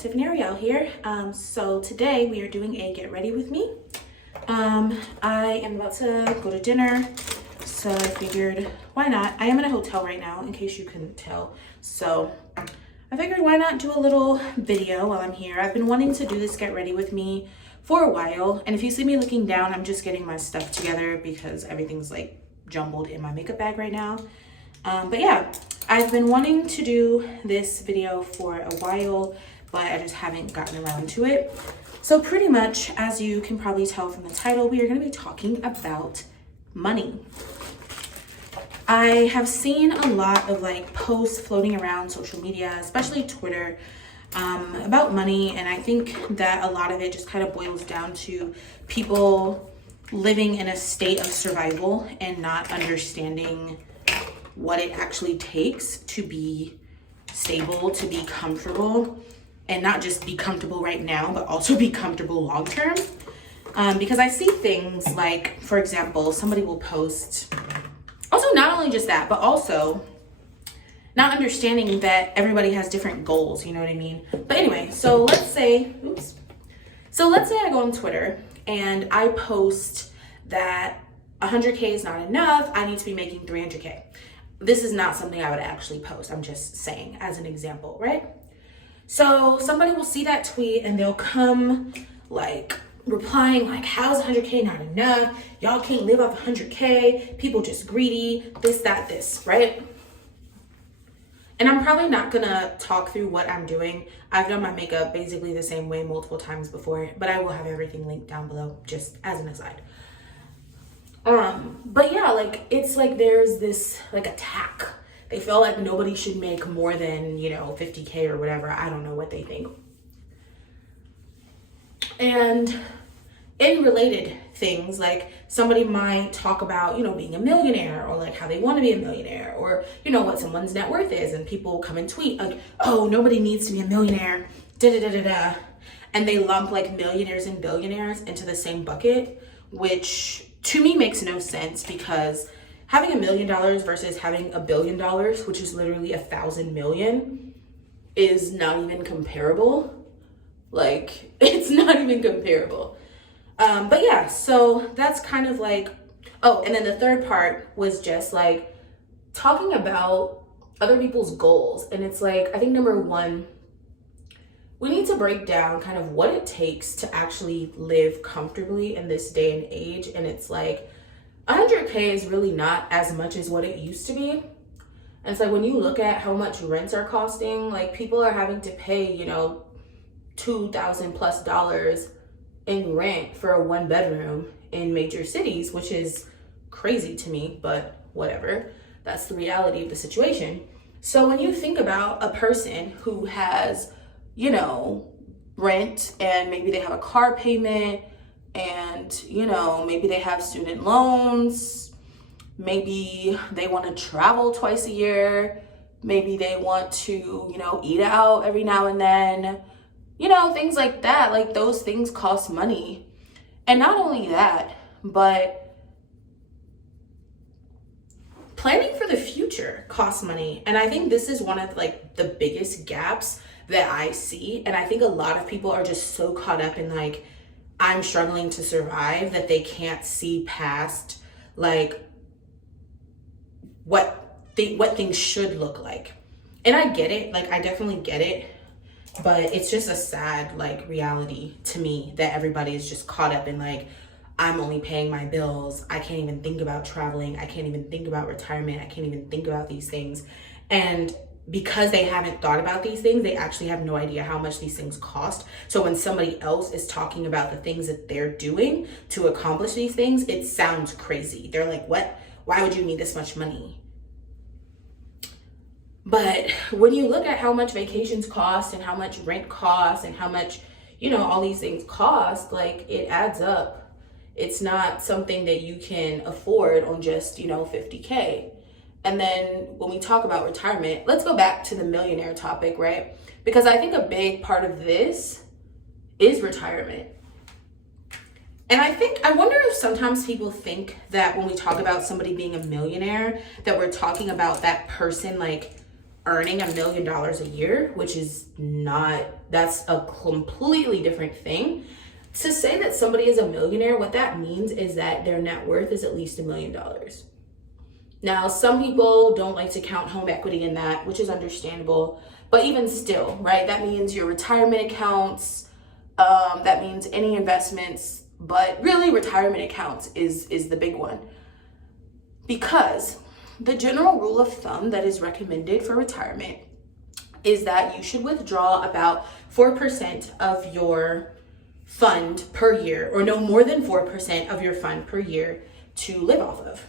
Tiffany Arielle here. So today we are doing a get ready with me. I am about to go to dinner, so I figured why not. I am in a hotel right now in case you couldn't tell. So I figured why not do a little video while I'm here. I've been wanting to do this get ready with me for a while. And if you see me looking down, I'm just getting my stuff together because everything's like jumbled in my makeup bag right now. But yeah, I've been wanting to do this video for a while, but I just haven't gotten around to it. So pretty much, as you can probably tell from the title, we are going to be talking about money. I have seen a lot of like posts floating around social media, especially Twitter, about money. And I think that a lot of it just kind of boils down to people living in a state of survival and not understanding what it actually takes to be stable, to be comfortable, and not just be comfortable right now, but also be comfortable long term. Because I see things like, for example, somebody will post, also not only just that, but also not understanding that everybody has different goals, you know what I mean? But anyway, so let's say I go on Twitter and I post that 100K is not enough, I need to be making 300K. This is not something I would actually post. I'm just saying as an example, right? So somebody will see that tweet and they'll come like replying like, how's 100K not enough? Y'all can't live off 100K. People just greedy, this, that, this, right? And I'm probably not gonna talk through what I'm doing. I've done my makeup basically the same way multiple times before, but I will have everything linked down below just as an aside. But yeah, like, it's like there's this like attack. They feel like nobody should make more than, 50K or whatever. I don't know what they think. And in related things, like somebody might talk about, being a millionaire or like how they want to be a millionaire or, what someone's net worth is. And people come and tweet like, oh, nobody needs to be a millionaire, da da da da da. And they lump like millionaires and billionaires into the same bucket, which to me makes no sense, because having $1 million versus having $1 billion, which is literally 1,000 million, is not even comparable. Like, it's not even comparable. But yeah, so that's kind of like, oh, and then the third part was just like talking about other people's goals. And it's like, I think number one, we need to break down kind of what it takes to actually live comfortably in this day and age. And it's like 100K is really not as much as what it used to be. And it's like when you look at how much rents are costing, like people are having to pay, $2,000 plus in rent for a 1-bedroom in major cities, which is crazy to me, but whatever. That's the reality of the situation. So when you think about a person who has rent, and maybe they have a car payment, and, maybe they have student loans, maybe they want to travel twice a year, maybe they want to, eat out every now and then, things like that. Like, those things cost money. And not only that, but planning for the future costs money. And I think this is one of like the biggest gaps that I see. And I think a lot of people are just so caught up in like, I'm struggling to survive, that they can't see past like what things should look like. And I get it, like I definitely get it, but it's just a sad like reality to me that everybody is just caught up in like, I'm only paying my bills. I can't even think about traveling. I can't even think about retirement. I can't even think about these things. And because they haven't thought about these things, they actually have no idea how much these things cost. So when somebody else is talking about the things that they're doing to accomplish these things, it sounds crazy. They're like, what? Why would you need this much money? But when you look at how much vacations cost and how much rent costs and how much, all these things cost, like it adds up. It's not something that you can afford on just, 50K. And then when we talk about retirement, let's go back to the millionaire topic, right? Because I think a big part of this is retirement. And I wonder if sometimes people think that when we talk about somebody being a millionaire, that we're talking about that person like earning $1 million a year, which is not, that's a completely different thing. To say that somebody is a millionaire, what that means is that their net worth is at least $1 million. Now, some people don't like to count home equity in that, which is understandable, but even still, right? That means your retirement accounts, that means any investments, but really retirement accounts is the big one. Because the general rule of thumb that is recommended for retirement is that you should withdraw about 4% of your fund per year, or no more than 4% of your fund per year to live off of.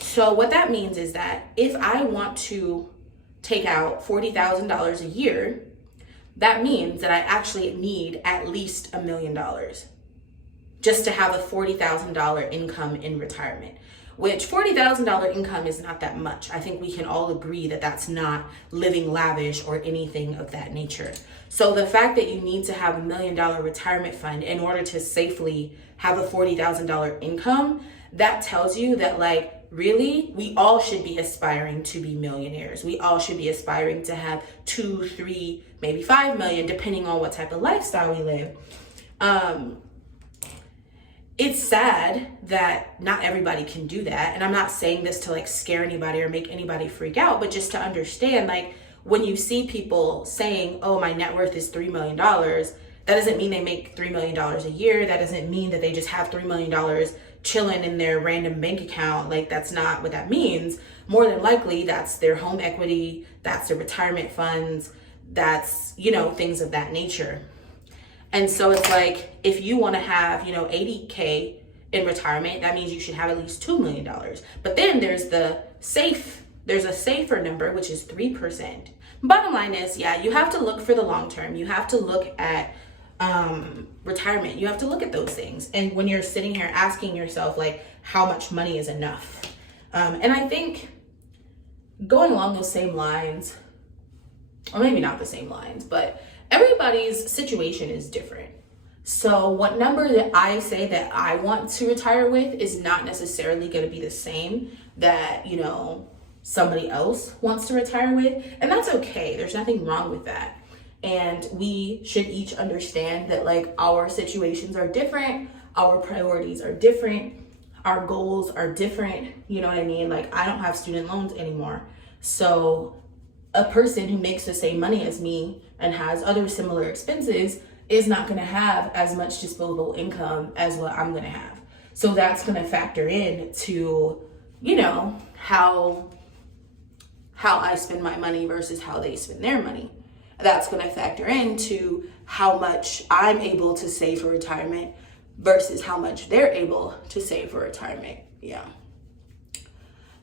So what that means is that if I want to take out $40,000 a year, that means that I actually need at least $1 million just to have a $40,000 income in retirement, which $40,000 income is not that much. I think we can all agree that that's not living lavish or anything of that nature. So the fact that you need to have $1 million retirement fund in order to safely have a $40,000 income, that tells you that, like, really, we all should be aspiring to be millionaires. We all should be aspiring to have 2, 3, maybe 5 million, depending on what type of lifestyle we live. It's sad that not everybody can do that. And I'm not saying this to like scare anybody or make anybody freak out, but just to understand, like, when you see people saying, oh, my net worth is $3 million, that doesn't mean they make $3 million a year. That doesn't mean that they just have $3 million chilling in their random bank account. Like, that's not what that means. More than likely, that's their home equity, that's their retirement funds, that's, you know, things of that nature. And so it's like, if you want to have, you know, 80K in retirement, that means you should have at least $2 million. But then there's a safer number, which is 3%. Bottom line is, yeah, you have to look for the long term. You have to look at retirement. You have to look at those things. And when you're sitting here asking yourself, like, how much money is enough? And I think going along those same lines, or maybe not the same lines, but everybody's situation is different. So what number that I say that I want to retire with is not necessarily going to be the same that, you know, somebody else wants to retire with. And that's okay. There's nothing wrong with that. And we should each understand that, like, our situations are different, our priorities are different, our goals are different. You know what I mean? Like, I don't have student loans anymore. So a person who makes the same money as me and has other similar expenses is not going to have as much disposable income as what I'm going to have. So that's going to factor in to, you know, how I spend my money versus how they spend their money. That's going to factor into how much I'm able to save for retirement versus how much they're able to save for retirement. Yeah.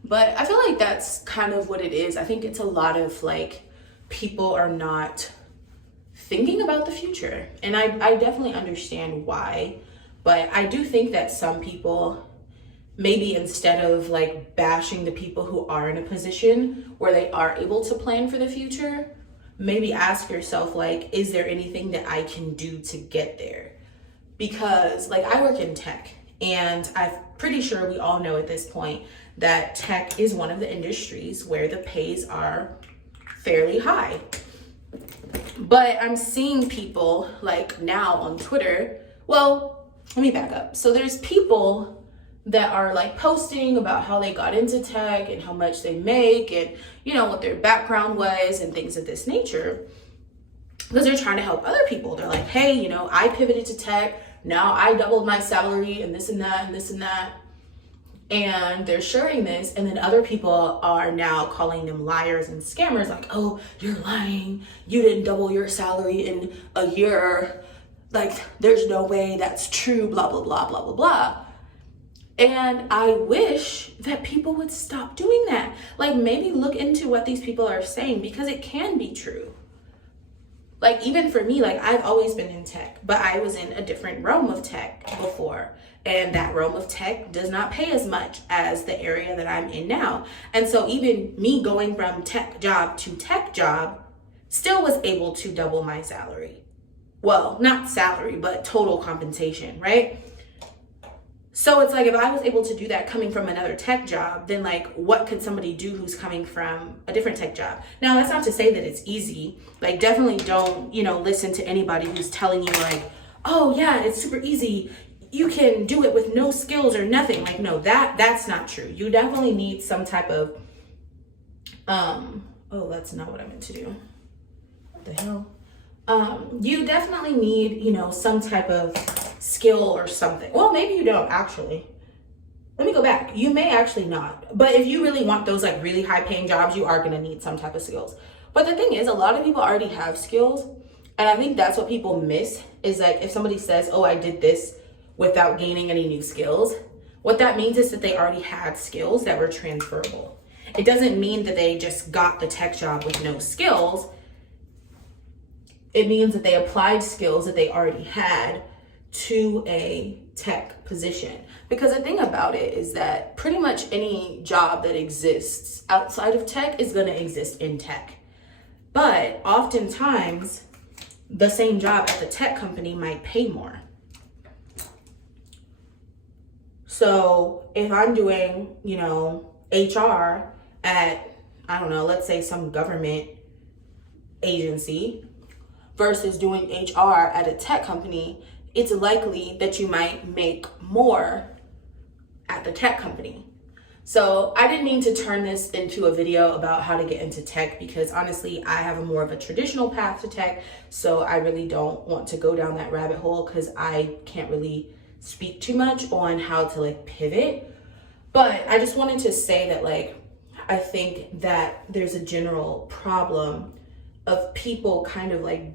But I feel like that's kind of what it is. I think it's a lot of, like, people are not thinking about the future. And I definitely understand why. But I do think that some people, maybe instead of, like, bashing the people who are in a position where they are able to plan for the future, maybe ask yourself, like, is there anything that I can do to get there? Because, like, I work in tech, and I'm pretty sure we all know at this point that tech is one of the industries where the pays are fairly high. But I'm seeing people, like, now on Twitter, well, let me back up. So there's people that are, like, posting about how they got into tech and how much they make and, you know, what their background was and things of this nature, because they're trying to help other people. They're like, hey, you know, I pivoted to tech, now I doubled my salary and this and that and this and that. And they're sharing this, and then other people are now calling them liars and scammers, like, oh, you're lying, you didn't double your salary in a year, like, there's no way that's true, blah, blah, blah, blah, blah, blah. And I wish that people would stop doing that. Like, maybe look into what these people are saying, because it can be true. Like, even for me, like, I've always been in tech, but I was in a different realm of tech before. And that realm of tech does not pay as much as the area that I'm in now. And so even me going from tech job to tech job still was able to double my salary. Well, not salary, but total compensation, right? So it's like, if I was able to do that coming from another tech job, then like, what could somebody do who's coming from a different tech job? Now, that's not to say that it's easy. Like, definitely don't, you know, listen to anybody who's telling you like, oh yeah, it's super easy, you can do it with no skills or nothing. Like, no, that's not true. You definitely need some type of, oh, that's not what I meant to do. What the hell? You definitely need, you know, some type of skill or something. Well, maybe you don't actually. Let me go back. You may actually not. But if you really want those like really high paying jobs, you are going to need some type of skills. But the thing is, a lot of people already have skills. And I think that's what people miss, is like, if somebody says, oh, I did this without gaining any new skills, what that means is that they already had skills that were transferable. It doesn't mean that they just got the tech job with no skills. It means that they applied skills that they already had to a tech position. Because the thing about it is that pretty much any job that exists outside of tech is going to exist in tech. But oftentimes, the same job at the tech company might pay more. So if I'm doing, you know, HR at, I don't know, let's say some government agency versus doing HR at a tech company, it's likely that you might make more at the tech company. So I didn't mean to turn this into a video about how to get into tech, because honestly, I have a more of a traditional path to tech. So I really don't want to go down that rabbit hole, because I can't really speak too much on how to like pivot. But I just wanted to say that like, I think that there's a general problem of people kind of like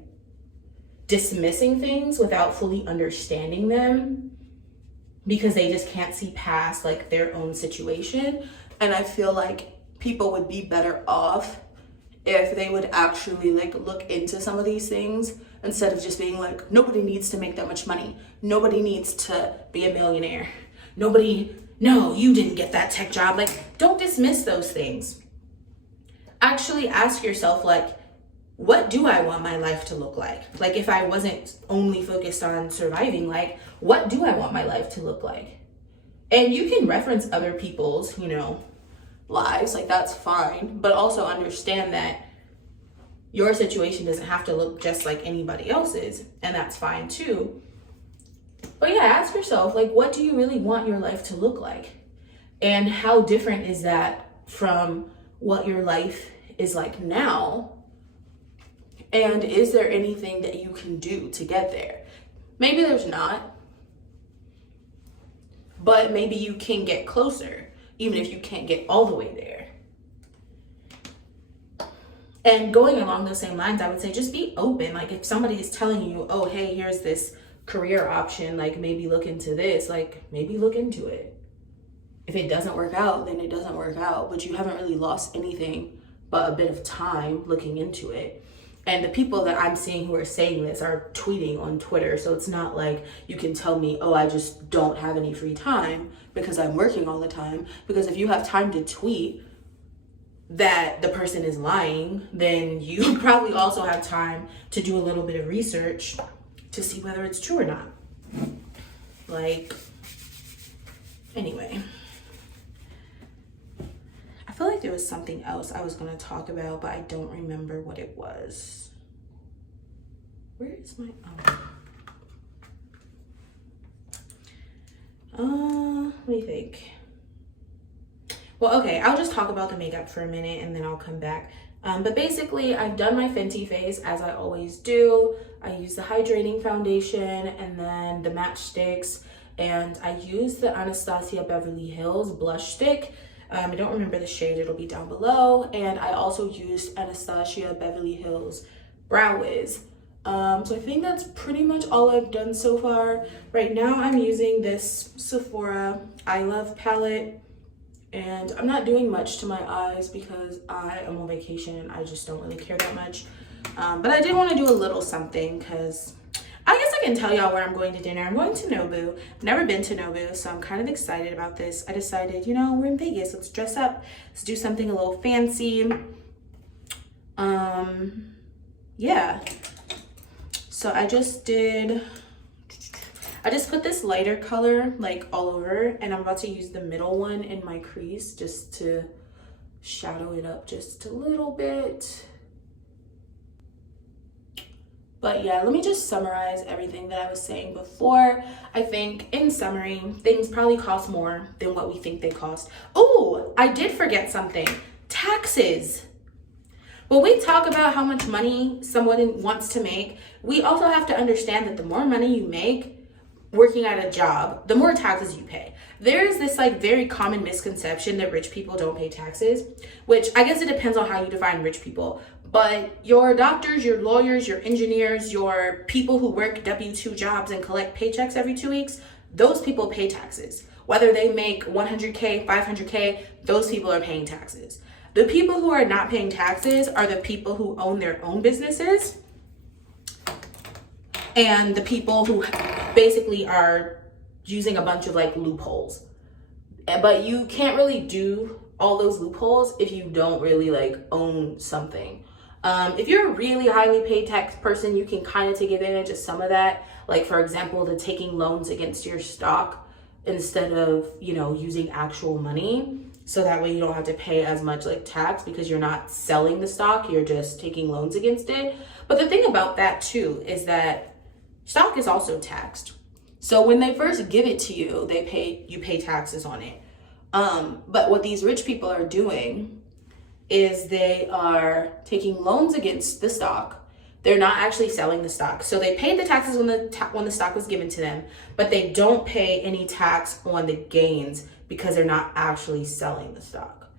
dismissing things without fully understanding them, because they just can't see past like their own situation. And I feel like people would be better off if they would actually like look into some of these things, instead of just being like, nobody needs to make that much money, nobody needs to be a millionaire, no, you didn't get that tech job. Like, don't dismiss those things. Actually ask yourself, like, what do I want my life to look like? Like, if I wasn't only focused on surviving, like, what do I want my life to look like? And you can reference other people's, you know, lives, like that's fine, but also understand that your situation doesn't have to look just like anybody else's, and that's fine too. But yeah, ask yourself, like, what do you really want your life to look like? And how different is that from what your life is like now? And is there anything that you can do to get there? Maybe there's not, but maybe you can get closer, even if you can't get all the way there. And going along those same lines, I would say just be open. Like, if somebody is telling you, oh, hey, here's this career option, like maybe look into this, like maybe look into it. If it doesn't work out, then it doesn't work out, but you haven't really lost anything but a bit of time looking into it. And the people that I'm seeing who are saying this are tweeting on Twitter. So it's not like you can tell me, oh, I just don't have any free time because I'm working all the time. Because if you have time to tweet that the person is lying, then you probably also have time to do a little bit of research to see whether it's true or not. Like, anyway. I feel like there was something else I was going to talk about, but I don't remember what it was. Where is my... let me think. Well, okay, I'll just talk about the makeup for a minute and then I'll come back. But basically, I've done my Fenty face as I always do. I use the Hydrating foundation and then the Matchstix, and I use the Anastasia Beverly Hills blush stick. I don't remember the shade, it'll be down below. And I also used Anastasia Beverly Hills Brow Wiz. So I think that's pretty much all I've done so far. Right now I'm using this Sephora Eye Love palette, and I'm not doing much to my eyes because I am on vacation and I just don't really care that much. But I did want to do a little something because I guess I can tell y'all where I'm going to dinner. I'm going to Nobu. I've never been to Nobu, so I'm kind of excited about this. I decided, you know, we're in Vegas, let's dress up. Let's do something a little fancy. Yeah. So I just did, I just put this lighter color like all over, and I'm about to use the middle one in my crease just to shadow it up just a little bit. But yeah, let me just summarize everything that I was saying before. I think in summary, things probably cost more than what we think they cost. Oh, I did forget something. Taxes. When we talk about how much money someone wants to make, we also have to understand that the more money you make working at a job, the more taxes you pay. There's this like very common misconception that rich people don't pay taxes, which I guess it depends on how you define rich people. But your doctors, your lawyers, your engineers, your people who work W-2 jobs and collect paychecks every 2 weeks, those people pay taxes. Whether they make 100K, 500K, those people are paying taxes. The people who are not paying taxes are the people who own their own businesses and the people who basically are using a bunch of like loopholes. But you can't really do all those loopholes if you don't really like own something. If you're a really highly paid tax person, you can kind of take advantage of some of that. Like for example, the taking loans against your stock instead of, you know, using actual money. So that way you don't have to pay as much like tax because you're not selling the stock, you're just taking loans against it. But the thing about that too is that stock is also taxed. So when they first give it to you, you pay taxes on it. But what these rich people are doing is they are taking loans against the stock. They're not actually selling the stock. So they paid the taxes when the stock was given to them, but they don't pay any tax on the gains because they're not actually selling the stock.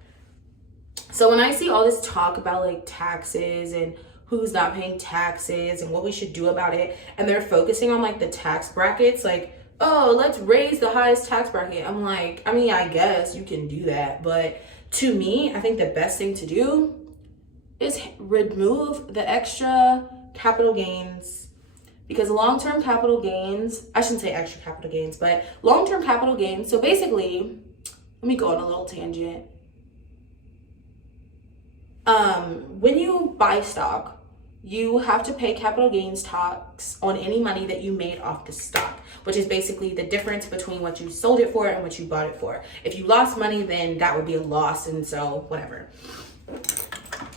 So when I see all this talk about like taxes and who's not paying taxes and what we should do about it, and they're focusing on like the tax brackets, like, oh, let's raise the highest tax bracket. I'm like, I mean, I guess you can do that, but to me, I think the best thing to do is remove the extra capital gains, because long-term capital gains, I shouldn't say extra capital gains, but long-term capital gains. So basically, let me go on a little tangent. When you buy stock, you have to pay capital gains tax on any money that you made off the stock, which is basically the difference between what you sold it for and what you bought it for. If you lost money, then that would be a loss, and so whatever.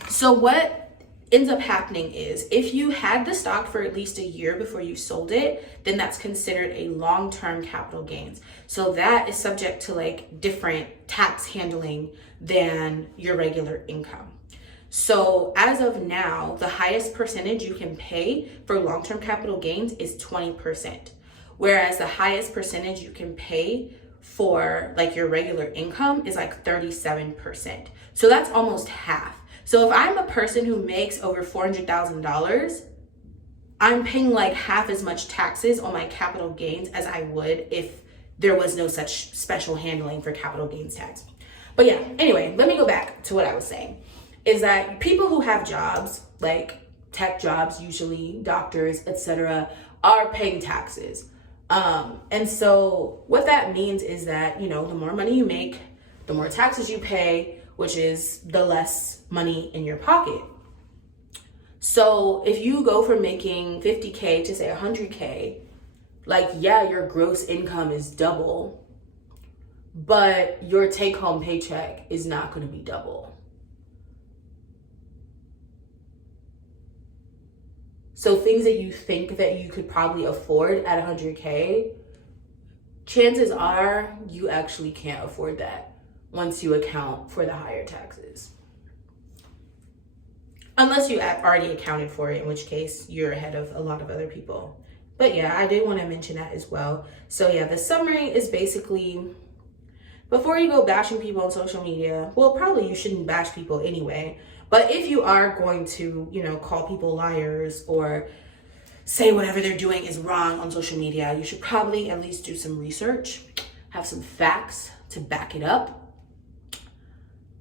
So what ends up happening is if you had the stock for at least a year before you sold it, then that's considered a long-term capital gains. So that is subject to like different tax handling than your regular income. So as of now, the highest percentage you can pay for long-term capital gains is 20%, whereas the highest percentage you can pay for like your regular income is like 37%. So that's almost half. So if I'm a person who makes over $400,000, I'm paying like half as much taxes on my capital gains as I would if there was no such special handling for capital gains tax. But yeah, anyway, let me go back to what I was saying, is that people who have jobs, like tech jobs, usually doctors, etc., are paying taxes. And so what that means is that, you know, the more money you make, the more taxes you pay, which is the less money in your pocket. So if you go from making 50K to say 100K, like, yeah, your gross income is double, but your take-home paycheck is not going to be double. So things that you think that you could probably afford at 100K, chances are you actually can't afford that once you account for the higher taxes. Unless you have already accounted for it, in which case you're ahead of a lot of other people. But yeah, I did want to mention that as well. So yeah, the summary is basically, before you go bashing people on social media, well, probably you shouldn't bash people anyway, but if you are going to, you know, call people liars or say whatever they're doing is wrong on social media, you should probably at least do some research, have some facts to back it up.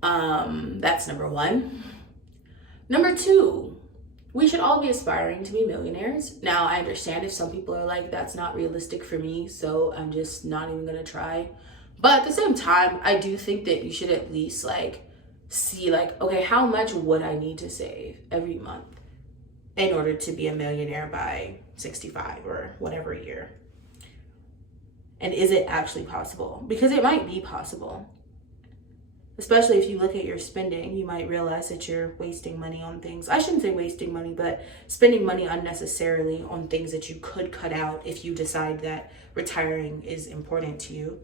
That's number one. Number two, we should all be aspiring to be millionaires. Now, I understand if some people are like, that's not realistic for me, so I'm just not even gonna try. But at the same time, I do think that you should at least like see like, okay, how much would I need to save every month in order to be a millionaire by 65 or whatever year? And is it actually possible? Because it might be possible. Especially if you look at your spending, you might realize that you're wasting money on things. I shouldn't say wasting money, but spending money unnecessarily on things that you could cut out if you decide that retiring is important to you.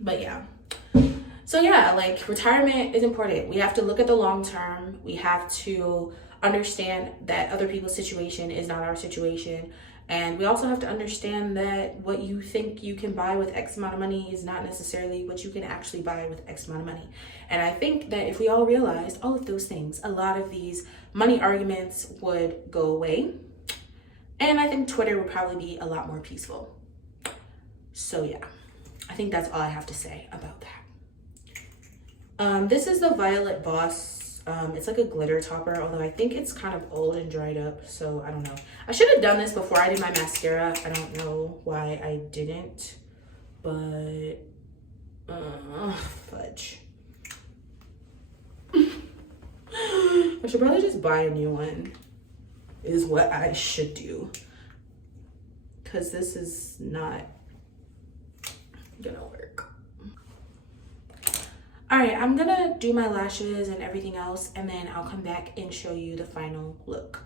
But yeah. So yeah, like retirement is important. We have to look at the long term. We have to understand that other people's situation is not our situation. And we also have to understand that what you think you can buy with X amount of money is not necessarily what you can actually buy with X amount of money. And I think that if we all realized all of those things, a lot of these money arguments would go away. And I think Twitter would probably be a lot more peaceful. So yeah, I think that's all I have to say about that. This is the Violet Voss. It's like a glitter topper, although I think it's kind of old and dried up, so I don't know. I should have done this before I did my mascara. I don't know why I didn't, but fudge. I should probably just buy a new one, is what I should do, because this is not gonna work. All right, I'm gonna do my lashes and everything else, and then I'll come back and show you the final look.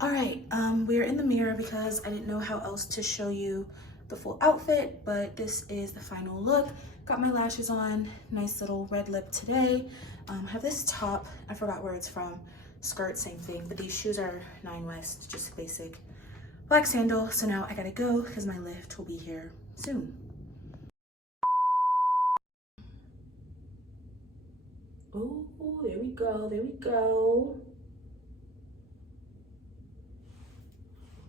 All right, we're in the mirror because I didn't know how else to show you the full outfit, but this is the final look. Got my lashes on, nice little red lip today. Have this top, I forgot where it's from, skirt, same thing, but these shoes are 9 West, just basic black sandal. So now I gotta go because my lift will be here soon. Oh, there we go, there we go.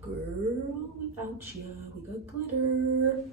Girl, we out ya, we got glitter.